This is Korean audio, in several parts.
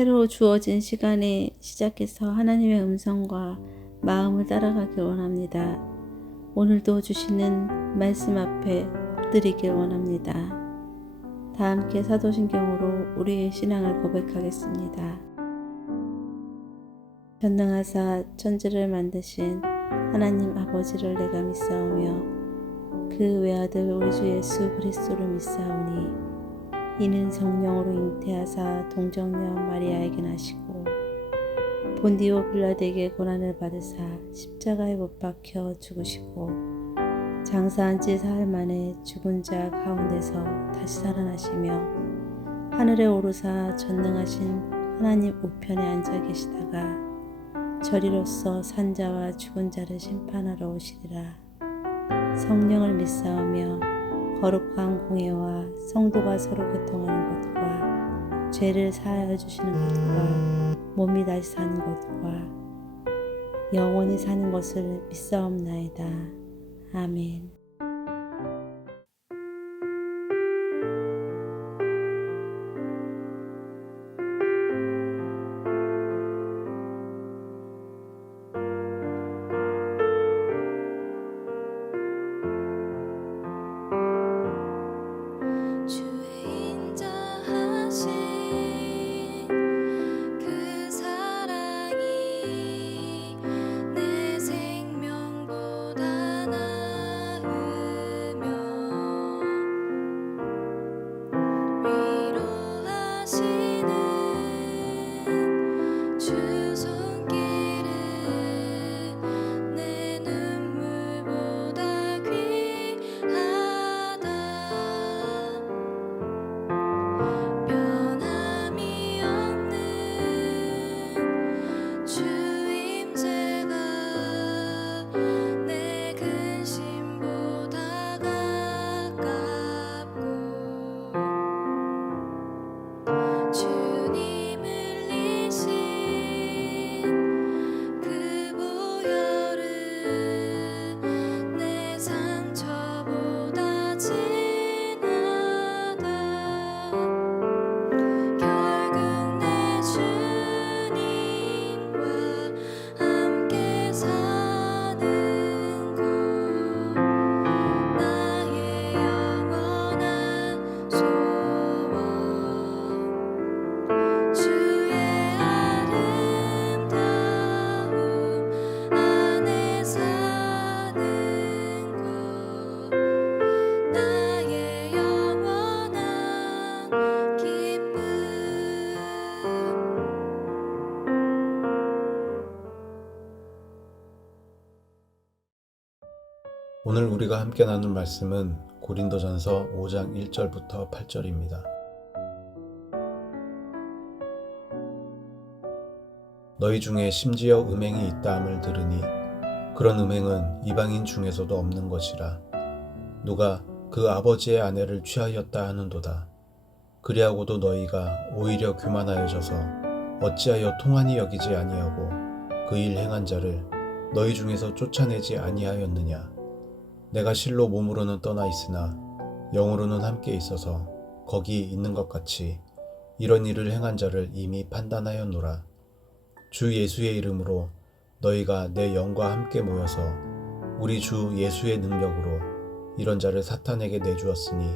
새로 주어진 시간에 시작해서 하나님의 음성과 마음을 따라가길 원합니다. 오늘도 주시는 말씀 앞에 엎드리길 원합니다. 다 함께 사도신경으로 우리의 신앙을 고백하겠습니다. 전능하사 천지를 만드신 하나님 아버지를 내가 믿사오며 그 외아들 우리 주 예수 그리스도를 믿사오니 이는 성령으로 잉태하사 동정녀 마리아에게 나시고 본디오 빌라도에게 고난을 받으사 십자가에 못 박혀 죽으시고 장사한 지 사흘 만에 죽은 자 가운데서 다시 살아나시며 하늘에 오르사 전능하신 하나님 우편에 앉아 계시다가 저리로서 산자와 죽은 자를 심판하러 오시리라. 성령을 믿사오며 거룩한 공예와 성도가 서로 교통하는 것과 죄를 사하여 주시는 것과 몸이 다시 사는 것과 영원히 사는 것을 믿사옵나이다. 아멘. 오늘 우리가 함께 나눌 말씀은 고린도전서 5장 1절부터 8절입니다. 너희 중에 심지어 음행이 있다함을 들으니 그런 음행은 이방인 중에서도 없는 것이라. 누가 그 아버지의 아내를 취하였다 하는도다. 그리하고도 너희가 오히려 교만하여져서 어찌하여 통한이 여기지 아니하고 그 일 행한 자를 너희 중에서 쫓아내지 아니하였느냐. 내가 실로 몸으로는 떠나 있으나 영으로는 함께 있어서 거기 있는 것 같이 이런 일을 행한 자를 이미 판단하였노라. 주 예수의 이름으로 너희가 내 영과 함께 모여서 우리 주 예수의 능력으로 이런 자를 사탄에게 내주었으니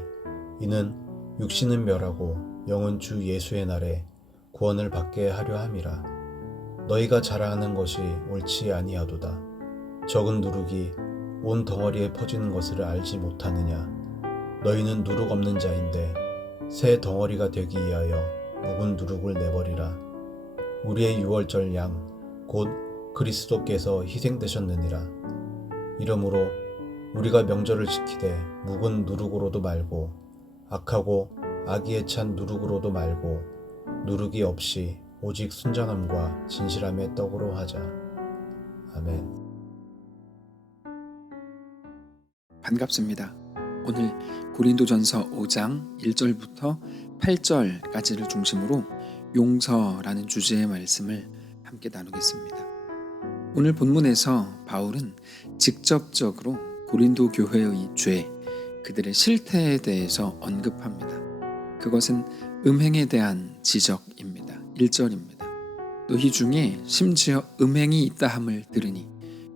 이는 육신은 멸하고 영은 주 예수의 날에 구원을 받게 하려 함이라. 너희가 자랑하는 것이 옳지 아니하도다. 적은 누룩이 온 덩어리에 퍼지는 것을 알지 못하느냐. 너희는 누룩 없는 자인데 새 덩어리가 되기 위하여 묵은 누룩을 내버리라. 우리의 유월절 양 곧 그리스도께서 희생되셨느니라. 이러므로 우리가 명절을 지키되 묵은 누룩으로도 말고 악하고 악의에 찬 누룩으로도 말고 누룩이 없이 오직 순전함과 진실함의 떡으로 하자. 아멘. 반갑습니다. 오늘 고린도전서 5장 1절부터 8절까지를 중심으로 용서라는 주제의 말씀을 함께 나누겠습니다. 오늘 본문에서 바울은 직접적으로 고린도 교회의 죄, 그들의 실태에 대해서 언급합니다. 그것은 음행에 대한 지적입니다. 1절입니다. 너희 중에 심지어 음행이 있다함을 들으니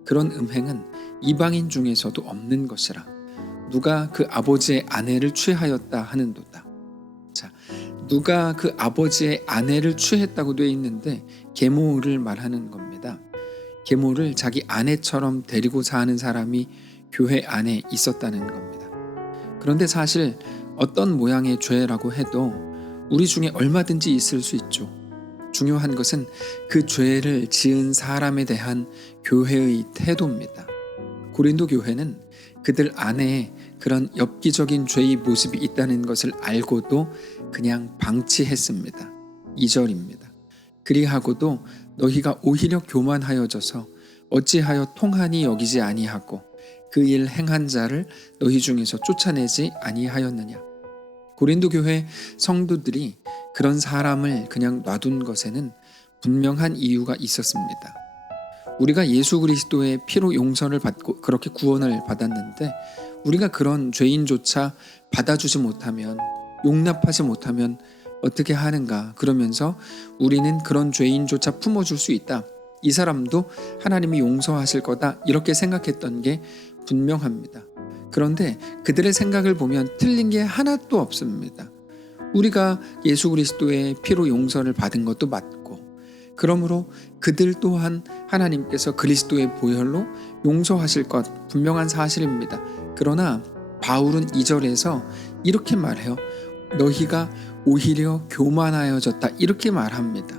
그런 음행은 이방인 중에서도 없는 것이라. 누가 그 아버지의 아내를 취하였다 하는도다. 자, 누가 그 아버지의 아내를 취했다고 되어 있는데 계모를 말하는 겁니다. 계모를 자기 아내처럼 데리고 사는 사람이 교회 안에 있었다는 겁니다. 그런데 사실 어떤 모양의 죄라고 해도 우리 중에 얼마든지 있을 수 있죠. 중요한 것은 그 죄를 지은 사람에 대한 교회의 태도입니다. 고린도 교회는 그들 안에 그런 엽기적인 죄의 모습이 있다는 것을 알고도 그냥 방치했습니다. 2절입니다. 그리하고도 너희가 오히려 교만하여져서 어찌하여 통하니 여기지 아니하고 그 일 행한 자를 너희 중에서 쫓아내지 아니하였느냐. 고린도 교회 성도들이 그런 사람을 그냥 놔둔 것에는 분명한 이유가 있었습니다. 우리가 예수 그리스도의 피로 용서를 받고 그렇게 구원을 받았는데 우리가 그런 죄인조차 받아주지 못하면, 용납하지 못하면 어떻게 하는가. 그러면서 우리는 그런 죄인조차 품어줄 수 있다, 이 사람도 하나님이 용서하실 거다, 이렇게 생각했던 게 분명합니다. 그런데 그들의 생각을 보면 틀린 게 하나도 없습니다. 우리가 예수 그리스도의 피로 용서를 받은 것도 맞고, 그러므로 그들 또한 하나님께서 그리스도의 보혈로 용서하실 것 분명한 사실입니다. 그러나 바울은 2절에서 이렇게 말해요. 너희가 오히려 교만하여졌다, 이렇게 말합니다.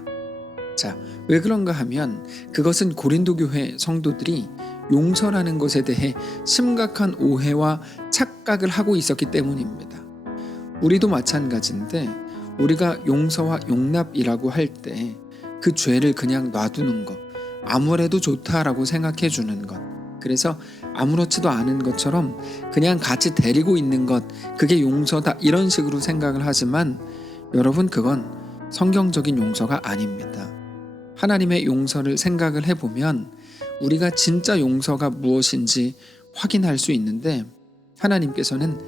자, 왜 그런가 하면 그것은 고린도 교회 성도들이 용서라는 것에 대해 심각한 오해와 착각을 하고 있었기 때문입니다. 우리도 마찬가지인데 우리가 용서와 용납이라고 할 때 그 죄를 그냥 놔두는 것, 아무래도 좋다라고 생각해 주는 것, 그래서 아무렇지도 않은 것처럼 그냥 같이 데리고 있는 것, 그게 용서다, 이런 식으로 생각을 하지만 여러분, 그건 성경적인 용서가 아닙니다. 하나님의 용서를 생각을 해보면 우리가 진짜 용서가 무엇인지 확인할 수 있는데, 하나님께서는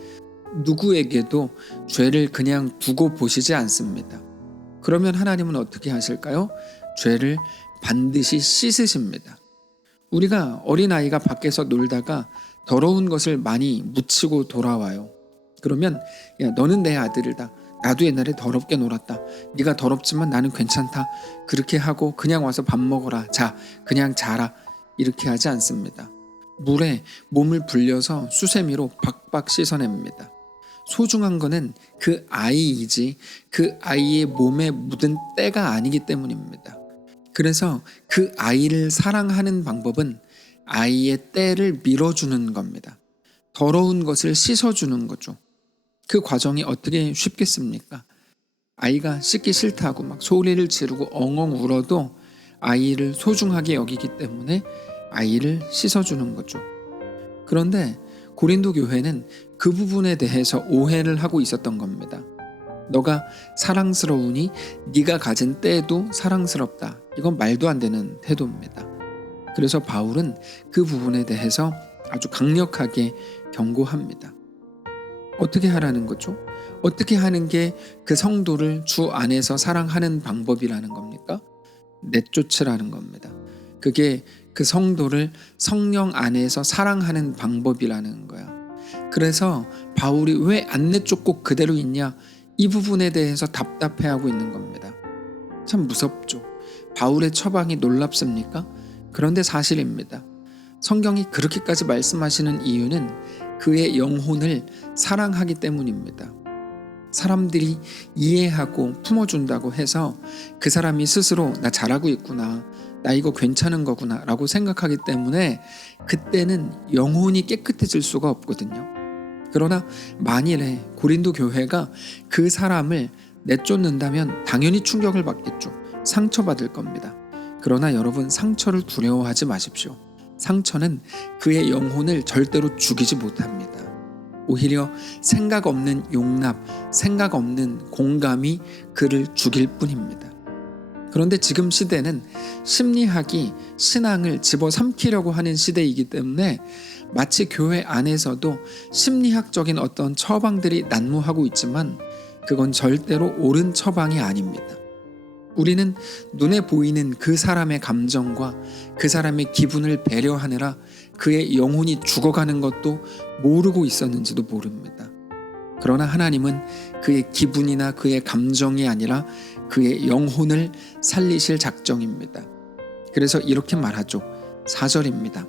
누구에게도 죄를 그냥 두고 보시지 않습니다. 그러면 하나님은 어떻게 하실까요? 죄를 반드시 씻으십니다. 우리가 어린아이가 밖에서 놀다가 더러운 것을 많이 묻히고 돌아와요. 그러면 야, 너는 내 아들이다, 나도 옛날에 더럽게 놀았다, 네가 더럽지만 나는 괜찮다, 그렇게 하고 그냥 와서 밥 먹어라, 자 그냥 자라, 이렇게 하지 않습니다. 물에 몸을 불려서 수세미로 박박 씻어냅니다. 소중한 거는 그 아이이지 그 아이의 몸에 묻은 때가 아니기 때문입니다. 그래서 그 아이를 사랑하는 방법은 아이의 때를 밀어주는 겁니다. 더러운 것을 씻어주는 거죠. 그 과정이 어떻게 쉽겠습니까? 아이가 씻기 싫다고 막 소리를 지르고 엉엉 울어도 아이를 소중하게 여기기 때문에 아이를 씻어주는 거죠. 그런데 고린도 교회는 그 부분에 대해서 오해를 하고 있었던 겁니다. 너가 사랑스러우니 네가 가진 때도 사랑스럽다, 이건 말도 안 되는 태도입니다. 그래서 바울은 그 부분에 대해서 아주 강력하게 경고합니다. 어떻게 하라는 거죠? 어떻게 하는 게 그 성도를 주 안에서 사랑하는 방법이라는 겁니까? 내쫓으라는 겁니다. 그게 그 성도를 성령 안에서 사랑하는 방법이라는 거야. 그래서 바울이 왜 안 내쫓고 그대로 있냐, 이 부분에 대해서 답답해하고 있는 겁니다. 참 무섭죠. 바울의 처방이 놀랍습니까? 그런데 사실입니다. 성경이 그렇게까지 말씀하시는 이유는 그의 영혼을 사랑하기 때문입니다. 사람들이 이해하고 품어준다고 해서 그 사람이 스스로 나 잘하고 있구나, 나 이거 괜찮은 거구나 라고 생각하기 때문에 그때는 영혼이 깨끗해질 수가 없거든요. 그러나 만일에 고린도 교회가 그 사람을 내쫓는다면 당연히 충격을 받겠죠. 상처받을 겁니다. 그러나 여러분, 상처를 두려워하지 마십시오. 상처는 그의 영혼을 절대로 죽이지 못합니다. 오히려 생각 없는 용납, 생각 없는 공감이 그를 죽일 뿐입니다. 그런데 지금 시대는 심리학이 신앙을 집어삼키려고 하는 시대이기 때문에 마치 교회 안에서도 심리학적인 어떤 처방들이 난무하고 있지만 그건 절대로 옳은 처방이 아닙니다. 우리는 눈에 보이는 그 사람의 감정과 그 사람의 기분을 배려하느라 그의 영혼이 죽어가는 것도 모르고 있었는지도 모릅니다. 그러나 하나님은 그의 기분이나 그의 감정이 아니라 그의 영혼을 살리실 작정입니다. 그래서 이렇게 말하죠. 4절입니다.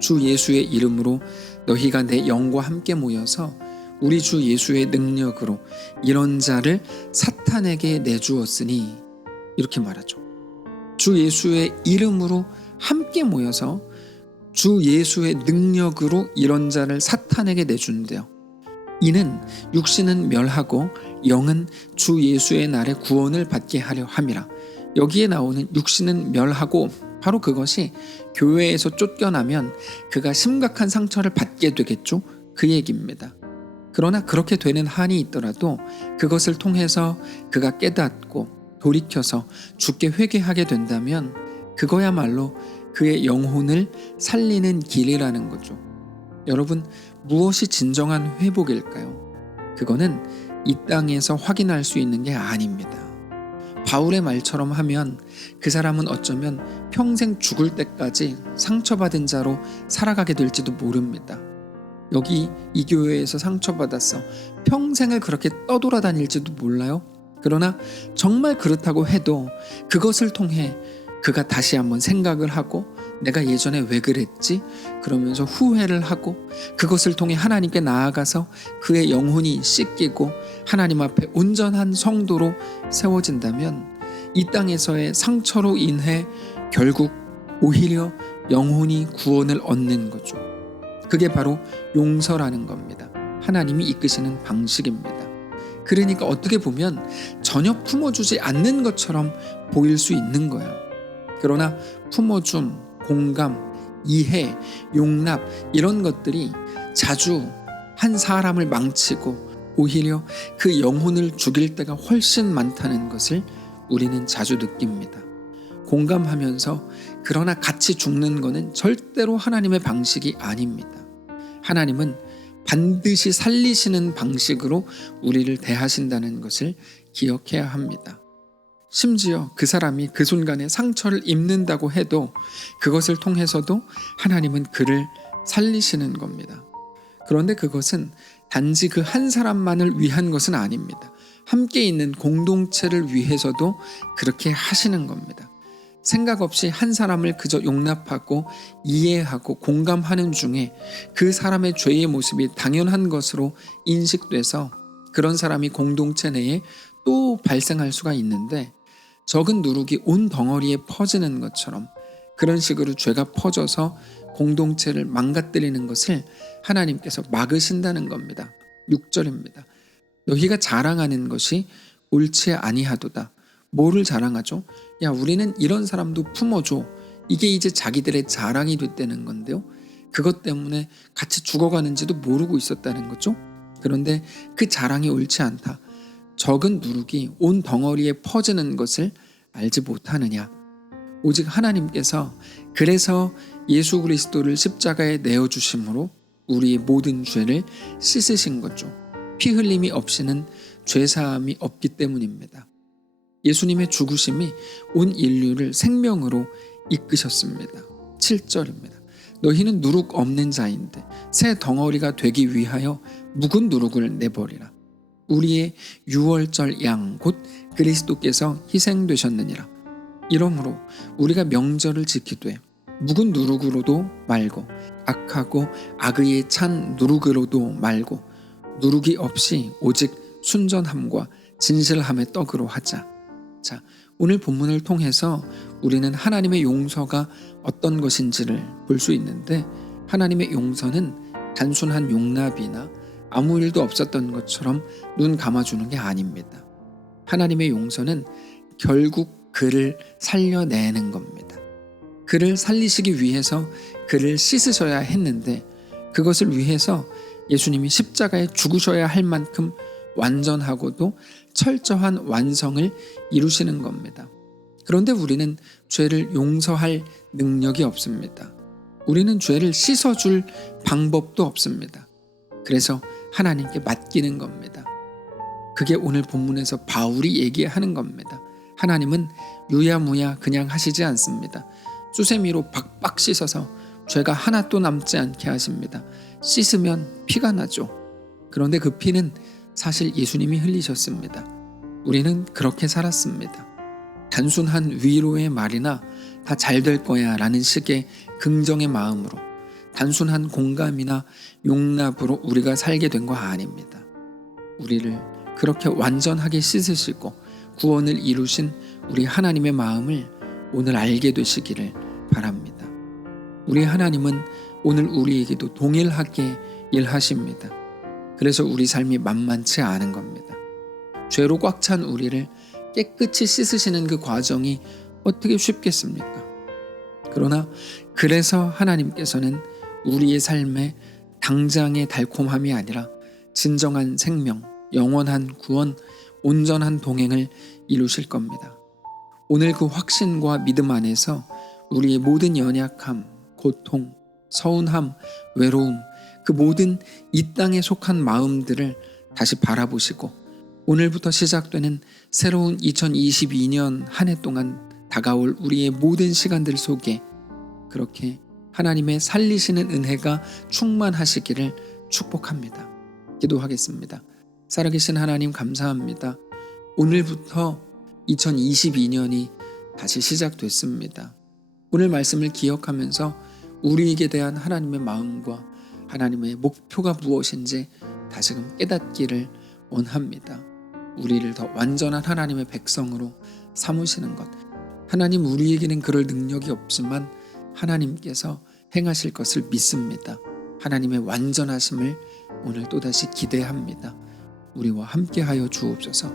주 예수의 이름으로 너희가 내 영과 함께 모여서 우리 주 예수의 능력으로 이런 자를 사탄에게 내주었으니, 이렇게 말하죠. 주 예수의 이름으로 함께 모여서 주 예수의 능력으로 이런 자를 사탄에게 내준대요. 이는 육신은 멸하고 영은 주 예수의 날에 구원을 받게 하려 함이라. 여기에 나오는 육신은 멸하고 바로 그것이 교회에서 쫓겨나면 그가 심각한 상처를 받게 되겠죠. 그 얘기입니다. 그러나 그렇게 되는 한이 있더라도 그것을 통해서 그가 깨닫고 돌이켜서 주께 회개하게 된다면 그거야말로 그의 영혼을 살리는 길이라는 거죠. 여러분, 무엇이 진정한 회복일까요? 그거는 이 땅에서 확인할 수 있는 게 아닙니다. 바울의 말처럼 하면 그 사람은 어쩌면 평생 죽을 때까지 상처받은 자로 살아가게 될지도 모릅니다. 여기 이 교회에서 상처받았어. 평생을 그렇게 떠돌아다닐지도 몰라요. 그러나 정말 그렇다고 해도 그것을 통해 그가 다시 한번 생각을 하고 내가 예전에 왜 그랬지? 그러면서 후회를 하고 그것을 통해 하나님께 나아가서 그의 영혼이 씻기고 하나님 앞에 온전한 성도로 세워진다면 이 땅에서의 상처로 인해 결국 오히려 영혼이 구원을 얻는 거죠. 그게 바로 용서라는 겁니다. 하나님이 이끄시는 방식입니다. 그러니까 어떻게 보면 전혀 품어주지 않는 것처럼 보일 수 있는 거예요. 그러나 품어줌, 공감, 이해, 용납 이런 것들이 자주 한 사람을 망치고 오히려 그 영혼을 죽일 때가 훨씬 많다는 것을 우리는 자주 느낍니다. 공감하면서 그러나 같이 죽는 것은 절대로 하나님의 방식이 아닙니다. 하나님은 반드시 살리시는 방식으로 우리를 대하신다는 것을 기억해야 합니다. 심지어 그 사람이 그 순간에 상처를 입는다고 해도 그것을 통해서도 하나님은 그를 살리시는 겁니다. 그런데 그것은 단지 그 한 사람만을 위한 것은 아닙니다. 함께 있는 공동체를 위해서도 그렇게 하시는 겁니다. 생각 없이 한 사람을 그저 용납하고 이해하고 공감하는 중에 그 사람의 죄의 모습이 당연한 것으로 인식돼서 그런 사람이 공동체 내에 또 발생할 수가 있는데 적은 누룩이 온 덩어리에 퍼지는 것처럼 그런 식으로 죄가 퍼져서 공동체를 망가뜨리는 것을 하나님께서 막으신다는 겁니다. 6절입니다. 너희가 자랑하는 것이 옳지 아니하도다. 뭐를 자랑하죠? 야, 우리는 이런 사람도 품어줘. 이게 이제 자기들의 자랑이 됐다는 건데요. 그것 때문에 같이 죽어가는지도 모르고 있었다는 거죠. 그런데 그 자랑이 옳지 않다. 적은 누룩이 온 덩어리에 퍼지는 것을 알지 못하느냐. 오직 하나님께서 그래서 예수 그리스도를 십자가에 내어주심으로 우리의 모든 죄를 씻으신 거죠. 피 흘림이 없이는 죄사함이 없기 때문입니다. 예수님의 죽으심이 온 인류를 생명으로 이끄셨습니다. 7절입니다. 너희는 누룩 없는 자인데 새 덩어리가 되기 위하여 묵은 누룩을 내버리라. 우리의 유월절 양 곧 그리스도께서 희생되셨느니라. 이러므로 우리가 명절을 지키되 묵은 누룩으로도 말고 악하고 악의에 찬 누룩으로도 말고 누룩이 없이 오직 순전함과 진실함의 떡으로 하자. 자, 오늘 본문을 통해서 우리는 하나님의 용서가 어떤 것인지를 볼 수 있는데 하나님의 용서는 단순한 용납이나 아무 일도 없었던 것처럼 눈 감아주는 게 아닙니다. 하나님의 용서는 결국 그를 살려내는 겁니다. 그를 살리시기 위해서 그를 씻으셔야 했는데 그것을 위해서 예수님이 십자가에 죽으셔야 할 만큼 완전하고도 철저한 완성을 이루시는 겁니다. 그런데 우리는 죄를 용서할 능력이 없습니다. 우리는 죄를 씻어줄 방법도 없습니다. 그래서 하나님께 맡기는 겁니다. 그게 오늘 본문에서 바울이 얘기하는 겁니다. 하나님은 유야무야 그냥 하시지 않습니다. 수세미로 박박 씻어서 죄가 하나도 남지 않게 하십니다. 씻으면 피가 나죠. 그런데 그 피는 사실 예수님이 흘리셨습니다. 우리는 그렇게 살았습니다. 단순한 위로의 말이나 다 잘 될 거야 라는 식의 긍정의 마음으로, 단순한 공감이나 용납으로 우리가 살게 된 거 아닙니다. 우리를 그렇게 완전하게 씻으시고 구원을 이루신 우리 하나님의 마음을 오늘 알게 되시기를 바랍니다. 우리 하나님은 오늘 우리에게도 동일하게 일하십니다. 그래서 우리 삶이 만만치 않은 겁니다. 죄로 꽉 찬 우리를 깨끗이 씻으시는 그 과정이 어떻게 쉽겠습니까? 그러나 그래서 하나님께서는 우리의 삶에 당장의 달콤함이 아니라 진정한 생명, 영원한 구원, 온전한 동행을 이루실 겁니다. 오늘 그 확신과 믿음 안에서 우리의 모든 연약함, 고통, 서운함, 외로움, 그 모든 이 땅에 속한 마음들을 다시 바라보시고 오늘부터 시작되는 새로운 2022년 한 해 동안 다가올 우리의 모든 시간들 속에 그렇게 하나님의 살리시는 은혜가 충만하시기를 축복합니다. 기도하겠습니다. 살아계신 하나님 감사합니다. 오늘부터 2022년이 다시 시작됐습니다. 오늘 말씀을 기억하면서 우리에게 대한 하나님의 마음과 하나님의 목표가 무엇인지 다시금 깨닫기를 원합니다. 우리를 더 완전한 하나님의 백성으로 삼으시는 것, 하나님 우리에게는 그럴 능력이 없지만 하나님께서 행하실 것을 믿습니다. 하나님의 완전하심을 오늘 또다시 기대합니다. 우리와 함께하여 주옵소서.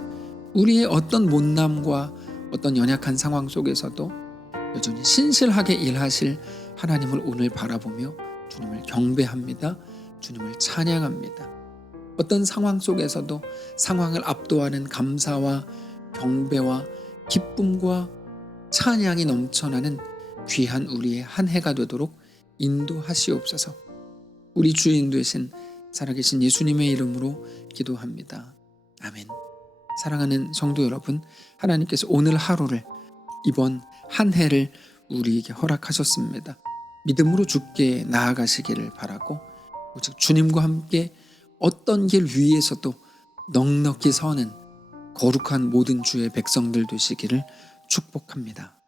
우리의 어떤 못남과 어떤 연약한 상황 속에서도 여전히 신실하게 일하실 하나님을 오늘 바라보며 주님을 경배합니다. 주님을 찬양합니다. 어떤 상황 속에서도 상황을 압도하는 감사와 경배와 기쁨과 찬양이 넘쳐나는 귀한 우리의 한 해가 되도록 인도하시옵소서. 우리 주인 되신 살아계신 예수님의 이름으로 기도합니다. 아멘. 사랑하는 성도 여러분, 하나님께서 오늘 하루를, 이번 한 해를 우리에게 허락하셨습니다. 믿음으로 주께 나아가시기를 바라고 오직 주님과 함께 어떤 길 위에서도 넉넉히 서는 거룩한 모든 주의 백성들 되시기를 축복합니다.